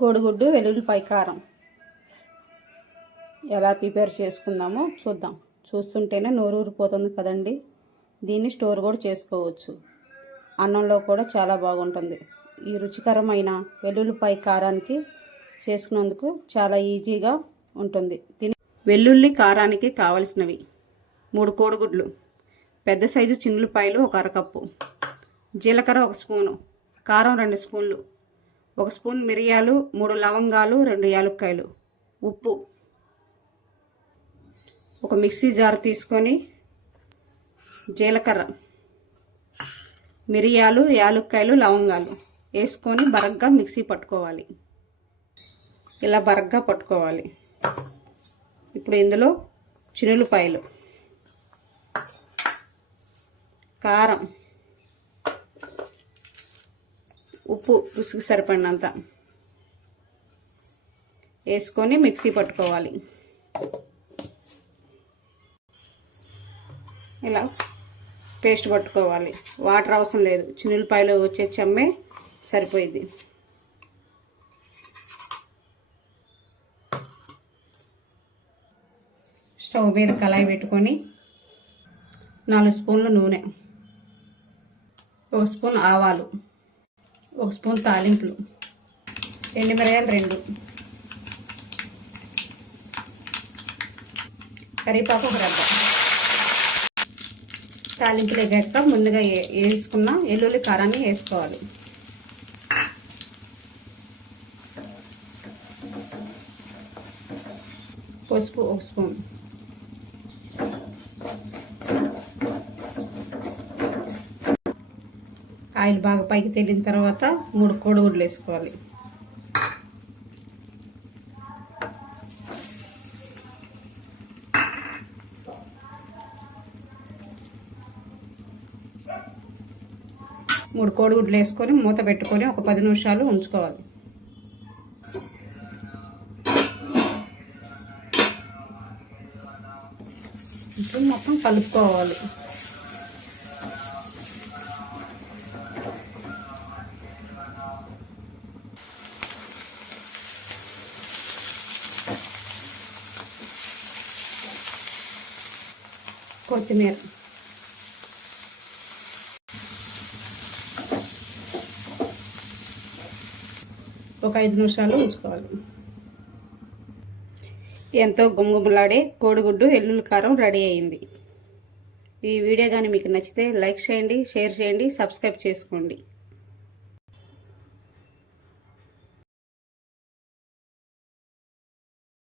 కోడిగుడ్డు వెల్లుల్లిపాయ కారం ఎలా ప్రిపేర్ చేసుకుందామో చూద్దాం. చూస్తుంటేనే నోరు ఊరిపోతుంది కదండి. దీన్ని స్టోర్ కూడా చేసుకోవచ్చు. అన్నంలో కూడా చాలా బాగుంటుంది. ఈ రుచికరమైన వెల్లుల్లిపాయ కారానికి చేసుకున్నందుకు చాలా ఈజీగా ఉంటుంది. వెల్లుల్లి కారానికి కావలసినవి: 3 కోడిగుడ్లు, పెద్ద సైజు చిన్నులపాయలు 1 అరకప్పు, జీలకర్ర 1 స్పూను, కారం 2 స్పూన్లు, 1 స్పూన్ మిరియాలు, 3 లవంగాలు, 2 యాలక్కాయలు, ఉప్పు. ఒక మిక్సీ జార్ తీసుకొని జీలకర్ర, మిరియాలు, యాలక్కాయలు, లవంగాలు వేసుకొని బరగ్గా మిక్సీ పట్టుకోవాలి. ఇలా బరగ్గా పట్టుకోవాలి. ఇప్పుడు ఇందులో చిన్నులపాయలు, కారం, ఉప్పు రుచికి సరిపడినంత వేసుకొని మిక్సీ పట్టుకోవాలి. ఇలా పేస్ట్ పట్టుకోవాలి. వాటర్ అవసరం లేదు. చిన్నులపాయలు వచ్చే చెమ్మే సరిపోయింది. స్టవ్ మీద కళాయి పెట్టుకొని 4 స్పూన్ల నూనె, 1 స్పూన్ ఆవాలు, 1 స్పూన్ తాలింపులు, ఎండుమిరగాయలు 2, కరివేపాకు 1 రెబ్బ. తాలింపులు ఎగాక ముందుగా వేసుకున్న వెల్లుల్లి కారాన్ని వేసుకోవాలి. పసుపు 1 స్పూన్, ఆయిల్ బాగా పైకి తేలిన తర్వాత 3 కోడిగుడ్లు వేసుకోవాలి. మూడు కోడిగుడ్లు వేసుకొని మూత పెట్టుకొని ఒక 10 నిమిషాలు ఉంచుకోవాలి. ఇప్పుడు మొత్తం కలుపుకోవాలి. కొత్తిమీర, ఒక 5 నిమిషాలు ఉంచుకోవాలి. ఎంతో గుమగుమలాడే కోడిగుడ్డు వెల్లుల్లి కారం రెడీ అయింది. ఈ వీడియో కానీ మీకు నచ్చితే లైక్ చేయండి, షేర్ చేయండి, సబ్స్క్రైబ్ చేసుకోండి.